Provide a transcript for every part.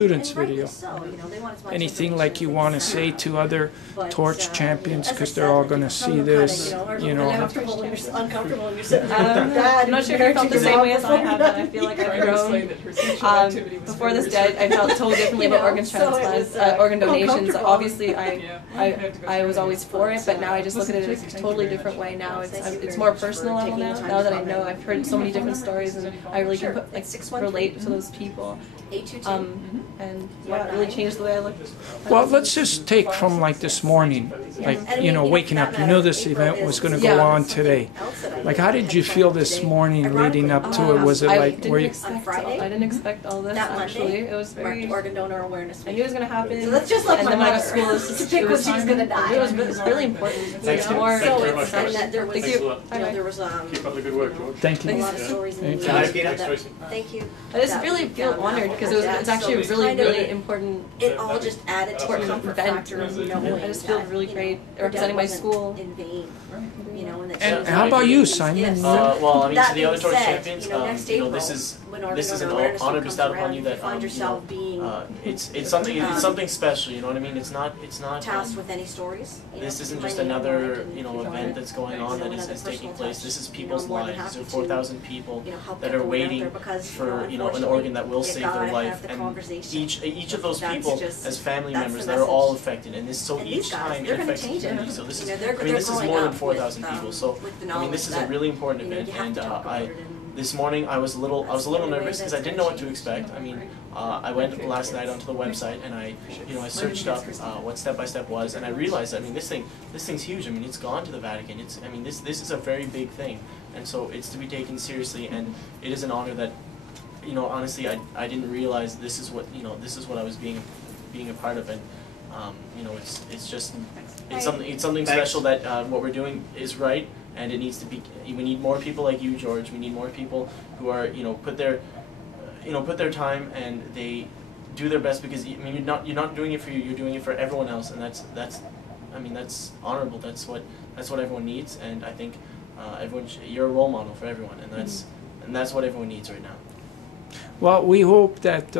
students video. Anything like you want to say to other torch champions, because they're all going to see this, you know. Uncomfortable when you're sitting there. I'm not sure if I felt the same way as I have, but I feel like I've grown. Before this day, I felt totally differently about organ transplants, organ donations. Obviously, I was always for it, but now I just look at it in a totally different way. Now it's more personal level now. Now that I know, I've heard so many different stories, and I really can relate to those people. And yeah, it really changed the way I look. Well, let's just take from like this morning, like, you know, waking up. You knew this event was going to go on today. Like, how did you feel this morning leading up to it? Was it like, were you? I didn't expect all this, actually. It was very... Organ donor awareness. I knew it was going to happen. So that's just like and my then when I mother. was school, It was going to die. It was really important. Thanks, more. Thank you very much, and guys. that there was, Thank you. there was Keep up the good work, George. Thank a you. lot of stories in the Thank you. Thank you. I just really feel honored because it's actually a really important. It all just added to the comfort factor of knowing. I just feel really great representing my school. In vain, you know, And how about you, Simon? Well, I mean, that to the other being torch said, champions, next you know, April, this is an honor bestowed upon you that it's something special. You know what I mean? It's not tasked with any stories. This isn't just another event that's going on that is taking place. This is people's lives. These are 4,000 people that are waiting for an organ that will save their life, and each of those people as family members that are all affected, and so each time it affects the community. So this is more than 4,000 people. So I mean, this is a really important event, and this morning I was a little nervous because I didn't know what to expect. I mean, I went last night onto the website and I searched up what Step by Step was, and I realized, I mean, this thing's huge. I mean, it's gone to the Vatican. This is a very big thing, and so it's to be taken seriously, and it is an honor that, honestly, I didn't realize this is what I was being a part of, and it's something special that what we're doing is right. And it needs to be. We need more people like you, George. We need more people who are, put their time and they do their best, because I mean, you're not doing it for you. You're doing it for everyone else, and that's honorable. That's what everyone needs, and I think you're a role model for everyone, and that's what everyone needs right now. Well, we hope that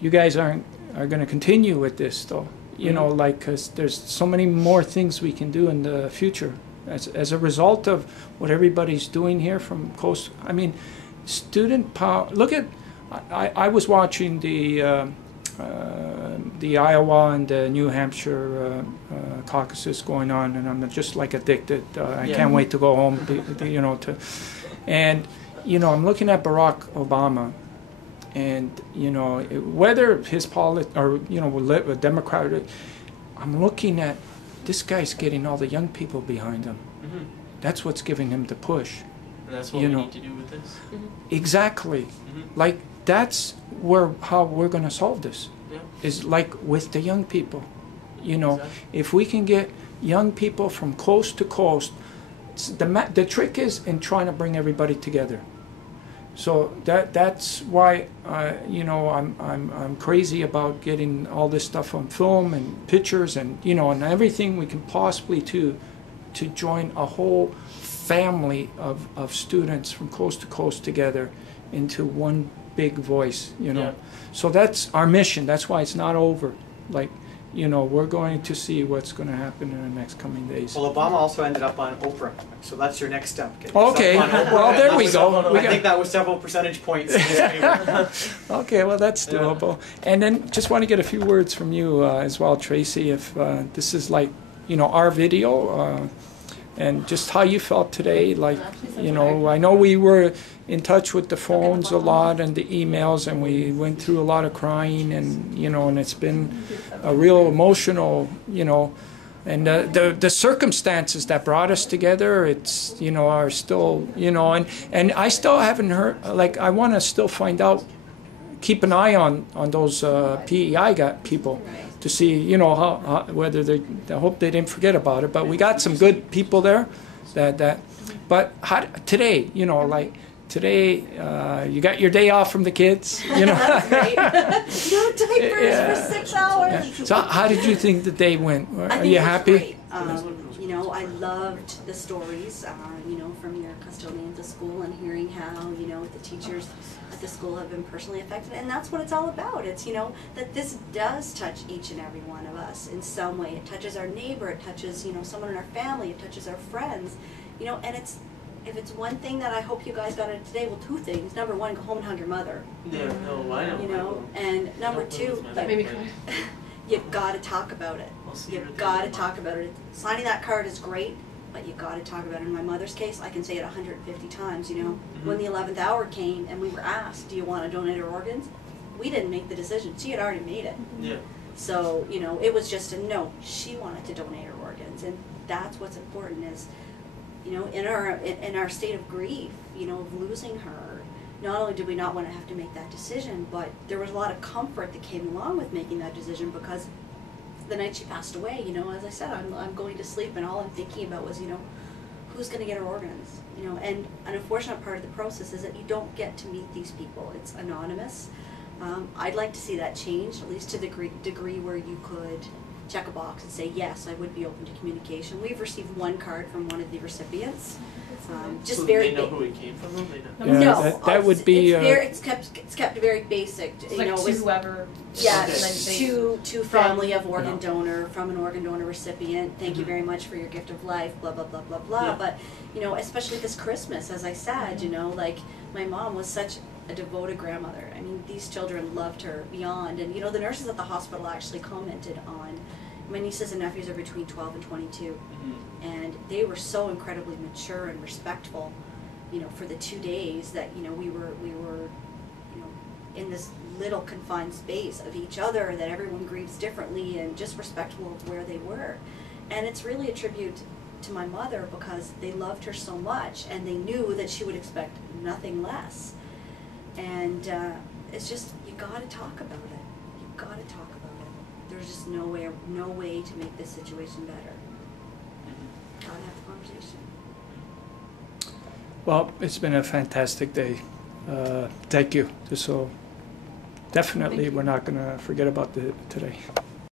you guys are going to continue with this, though. Because there's so many more things we can do in the future as a result of what everybody's doing here from coast. I mean, student power. Look at, I was watching the Iowa and the New Hampshire caucuses going on, and I'm just like addicted. I can't wait to go home. I'm looking at Barack Obama. And whether his a Democrat, I'm looking at this guy's getting all the young people behind him. Mm-hmm. That's what's giving him the push. And that's what we need to do with this. Mm-hmm. Exactly. Mm-hmm. Like that's how we're going to solve this. Yeah. Is like with the young people. Exactly. If we can get young people from coast to coast, the trick is in trying to bring everybody together. So that's why I'm crazy about getting all this stuff on film and pictures and and everything we can possibly to join a whole family of students from coast to coast together into one big voice. Yeah. So that's our mission. That's why it's not over. Like. We're going to see what's going to happen in the next coming days. Well, Obama also ended up on Oprah, so that's your next step. Okay, well, there we go. I think that was several percentage points in his favor. Okay, well, that's doable. And then just want to get a few words from you as well, Tracy, if this is like, our video, and just how you felt today. Like, I know we were in touch with the phones a lot and the emails, and we went through a lot of crying, and and it's been a real emotional, and the circumstances that brought us together, it's are still, and I still haven't heard. Like, I want to still find out, keep an eye on those PEI people to see how whether they. I hope they didn't forget about it. But we got some good people there. But today, today, you got your day off from the kids. That's great. No diapers for 6 hours. Yeah. So how did you think the day went? Are you happy? Great. You know, I loved the stories, you know, from your custodians of school and hearing how, you know, the teachers at the school have been personally affected. And that's what it's all about. It's, you know, that this does touch each and every one of us in some way. It touches our neighbor, it touches, you know, someone in our family, it touches our friends, you know, and it's, if it's one thing that I hope you guys got out of today, well, two things. Number one, go home and hug your mother. Yeah, no, I know. You know, and number two, That made me cry. you've got to talk about it. You've got to talk about it. Signing that card is great, but you've got to talk about it. In my mother's case, I can say it 150 times, you know. When the 11th hour came and we were asked, do you want to donate our organs? We didn't make the decision. She had already made it. Yeah. So, you know, it was just a no. She wanted to donate her organs, and that's what's important is, you know, in our state of grief, you know, of losing her, not only did we not want to have to make that decision, but there was a lot of comfort that came along with making that decision, because the night she passed away, you know, as I said, I'm going to sleep and all I'm thinking about was, you know, who's going to get her organs, you know. And an unfortunate part of the process is that you don't get to meet these people. It's anonymous. I'd like to see that change, at least to the degree where you could check a box and say, yes, I would be open to communication. We've received one card from one of the recipients. Just so very they know who it came from? They know. Yeah, no, that would be. It's kept very basic. It's you like know, to whoever. yeah, Okay. to family of organ donor, from an organ donor recipient. Thank you very much for your gift of life. Blah blah blah blah blah. Yeah. But you know, especially this Christmas, as I said, you know, like my mom was such a devoted grandmother. I mean, these children loved her beyond. And you know, the nurses at the hospital actually commented on. My nieces and nephews are between 12 and 22, and they were so incredibly mature and respectful, you know, for the 2 days that, you know, we were, you know, in this little confined space of each other, that everyone grieves differently and just respectful of where they were. And it's really a tribute to my mother, because they loved her so much and they knew that she would expect nothing less. And it's just, you gotta talk about it. You gotta talk about it. There's just no way to make this situation better. Gotta have the conversation. Well, it's been a fantastic day. Thank you. So definitely, we're not going to forget about today.